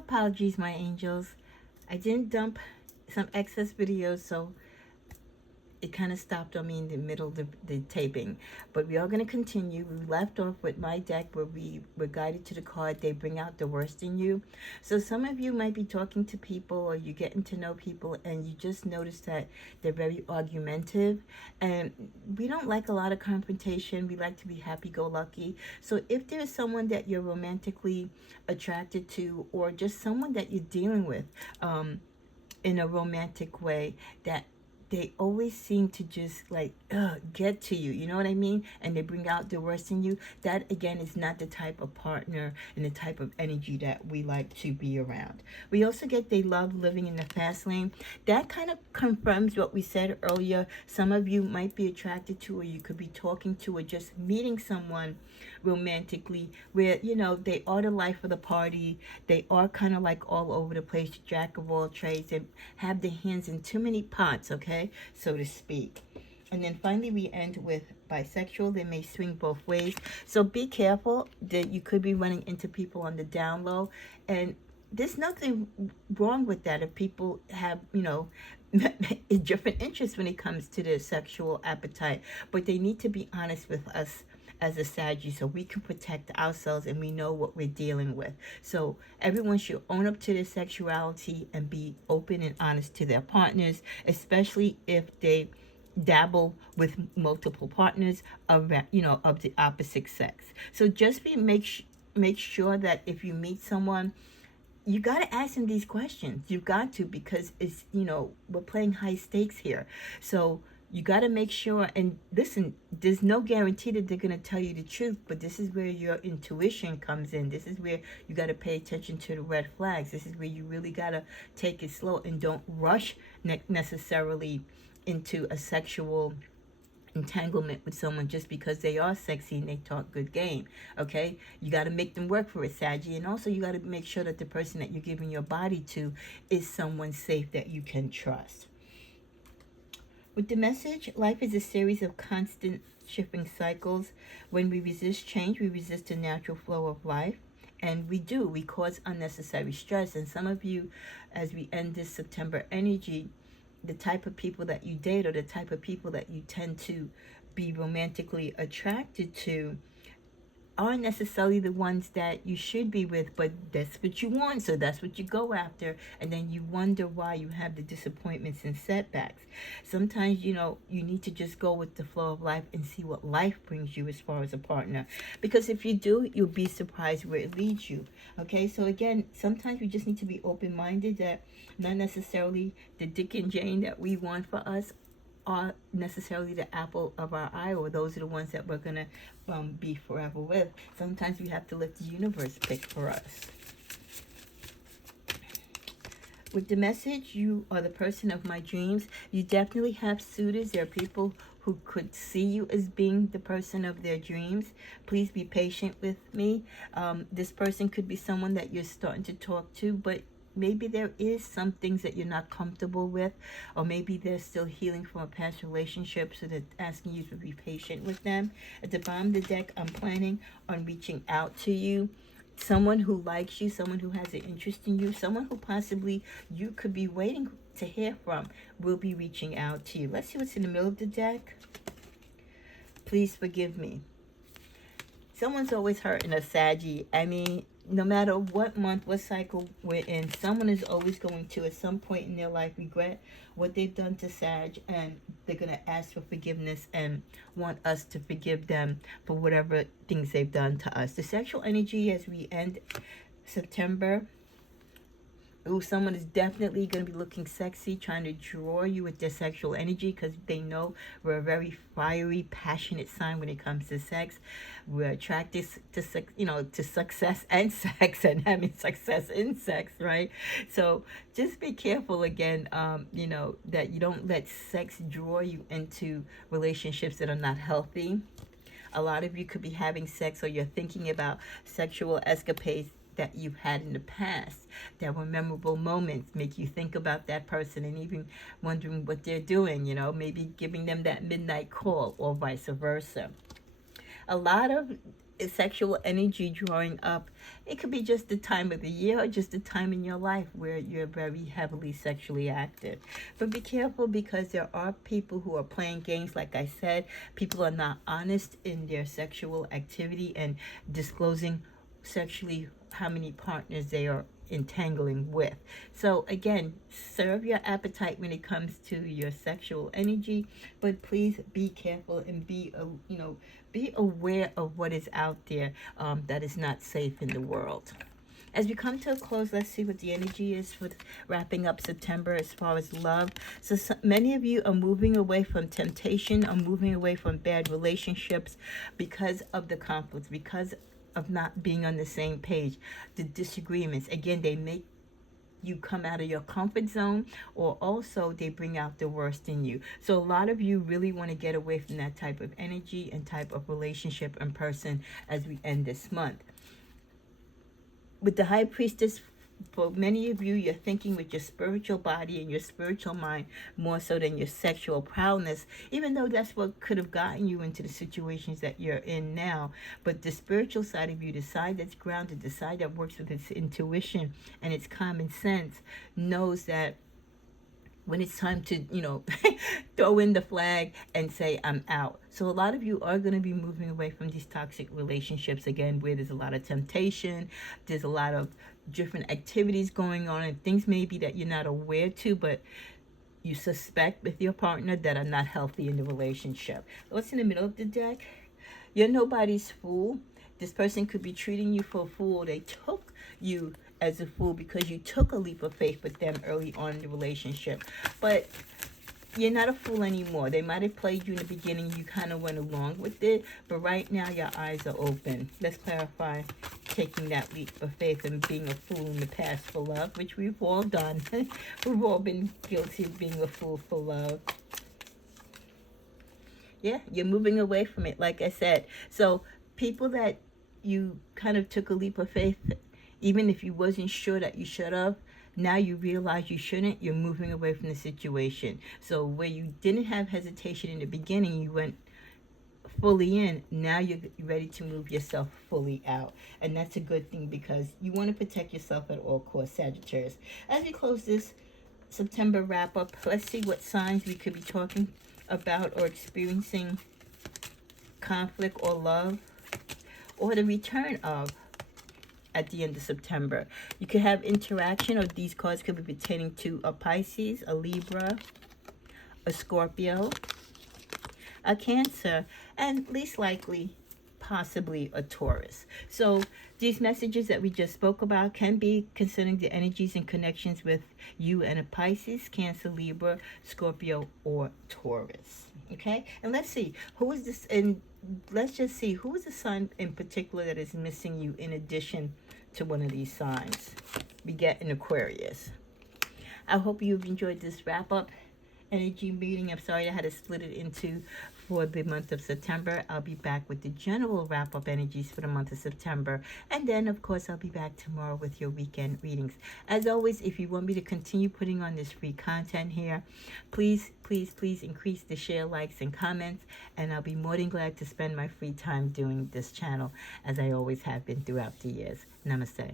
Apologies, my angels. I didn't dump some excess videos, so it kind of stopped on me in the middle of the taping. But we are going to continue. We left off with my deck where we were guided to the card. They bring out the worst in you. So some of you might be talking to people or you're getting to know people and you just notice that they're very argumentative. And we don't like a lot of confrontation. We like to be happy-go-lucky. So if there's someone that you're romantically attracted to or just someone that you're dealing with in a romantic way, that they always seem to just like get to you, you know what I mean, and they bring out the worst in you, that again is not the type of partner and the type of energy that we like to be around. We also get they love living in the fast lane. That kind of confirms what we said earlier. Some of you might be attracted to, or you could be talking to, or just meeting someone romantically where they are the life of the party. They are kind of like all over the place, jack of all trades, and have their hands in too many pots, okay, so to speak. And then finally we end with bisexual. They may swing both ways, so be careful that you could be running into people on the down low. And there's nothing wrong with that if people have different interests when it comes to their sexual appetite, but they need to be honest with us as a Sagi, so we can protect ourselves and we know what we're dealing with. So everyone should own up to their sexuality and be open and honest to their partners, especially if they dabble with multiple partners of the opposite sex. So just make sure that if you meet someone, you got to ask them these questions. You've got to, because it's we're playing high stakes here. So you got to make sure, and listen, there's no guarantee that they're going to tell you the truth, but this is where your intuition comes in. This is where you got to pay attention to the red flags. This is where you really got to take it slow and don't rush necessarily into a sexual entanglement with someone just because they are sexy and they talk good game. Okay, you got to make them work for it, Saggy. And also you got to make sure that the person that you're giving your body to is someone safe that you can trust. With the message, life is a series of constant shifting cycles. When we resist change, we resist the natural flow of life. And we cause unnecessary stress. And some of you, as we end this September energy, the type of people that you date or the type of people that you tend to be romantically attracted to aren't necessarily the ones that you should be with, but that's what you want, so that's what you go after, and then you wonder why you have the disappointments and setbacks. Sometimes you need to just go with the flow of life and see what life brings you as far as a partner, because if you do, you'll be surprised where it leads you. Okay, so again, sometimes we just need to be open-minded that not necessarily the Dick and Jane that we want for us are necessarily the apple of our eye, or those are the ones that we're gonna be forever with. Sometimes we have to let the universe pick for us. With the message, you are the person of my dreams. You definitely have suitors. There are people who could see you as being the person of their dreams. Please be patient with me. This person could be someone that you're starting to talk to, but maybe there is some things that you're not comfortable with, or maybe they're still healing from a past relationship, so they're asking you to be patient with them. At the bottom of the deck, I'm planning on reaching out to you. Someone who likes you, someone who has an interest in you, someone who possibly you could be waiting to hear from will be reaching out to you. Let's see what's in the middle of the deck. Please forgive me. Someone's always hurting a Saggy. I mean, no matter what month, what cycle we're in, someone is always going to, at some point in their life, regret what they've done to Sag, and they're going to ask for forgiveness and want us to forgive them for whatever things they've done to us. The sexual energy as we end September. Ooh, someone is definitely going to be looking sexy, trying to draw you with their sexual energy, because they know we're a very fiery, passionate sign when it comes to sex. We're attracted to success and sex, and having success in sex, right? So just be careful again, that you don't let sex draw you into relationships that are not healthy. A lot of you could be having sex, or you're thinking about sexual escapades that you've had in the past that were memorable moments, make you think about that person and even wondering what they're doing, maybe giving them that midnight call, or vice versa. A lot of sexual energy drawing up. It could be just the time of the year or just the time in your life where you're very heavily sexually active. But be careful, because there are people who are playing games. Like I said, people are not honest in their sexual activity and disclosing sexually how many partners they are entangling with. So again, serve your appetite when it comes to your sexual energy, but please be careful and be aware of what is out there that is not safe in the world. As we come to a close, let's see what the energy is for wrapping up September as far as love. So many of you are moving away from temptation, are moving away from bad relationships because of the conflicts, because of not being on the same page, the disagreements. Again, they make you come out of your comfort zone, or also they bring out the worst in you. So a lot of you really want to get away from that type of energy and type of relationship and person as we end this month. With the High Priestess, for many of you, you're thinking with your spiritual body and your spiritual mind more so than your sexual prowess, even though that's what could have gotten you into the situations that you're in now. But the spiritual side of you, the side that's grounded, the side that works with its intuition and its common sense, knows that when it's time to, throw in the flag and say, I'm out. So a lot of you are going to be moving away from these toxic relationships, again, where there's a lot of temptation, there's a lot of different activities going on, and things maybe that you're not aware to, but you suspect with your partner that are not healthy in the relationship. What's in the middle of the deck? You're nobody's fool. This person could be treating you for a fool. They took you as a fool because you took a leap of faith with them early on in the relationship. But you're not a fool anymore. They might have played you in the beginning. You kind of went along with it. But right now, your eyes are open. Let's clarify taking that leap of faith and being a fool in the past for love, which we've all done. We've all been guilty of being a fool for love. Yeah, you're moving away from it, like I said. So people that you kind of took a leap of faith, even if you wasn't sure that you should have, now you realize you shouldn't, you're moving away from the situation. So where you didn't have hesitation in the beginning, you went fully in. Now you're ready to move yourself fully out. And that's a good thing, because you want to protect yourself at all costs, Sagittarius. As we close this September wrap up, let's see what signs we could be talking about or experiencing conflict or love or the return of at the end of September. You could have interaction, or these cards could be pertaining to a Pisces, a Libra, a Scorpio, a Cancer, and least likely, possibly a Taurus. So these messages that we just spoke about can be concerning the energies and connections with you and a Pisces, Cancer, Libra, Scorpio, or Taurus. Okay, and let's see who is this, and let's just see who is the sign in particular that is missing you in addition to one of these signs. We get an Aquarius. I hope you've enjoyed this wrap up energy reading. I'm sorry I had to split it into for the month of September. I'll be back with the general wrap up energies for the month of September, and then of course I'll be back tomorrow with your weekend readings. As always, if you want me to continue putting on this free content here, please increase the share, likes, and comments, and I'll be more than glad to spend my free time doing this channel, as I always have been throughout the years. Namaste.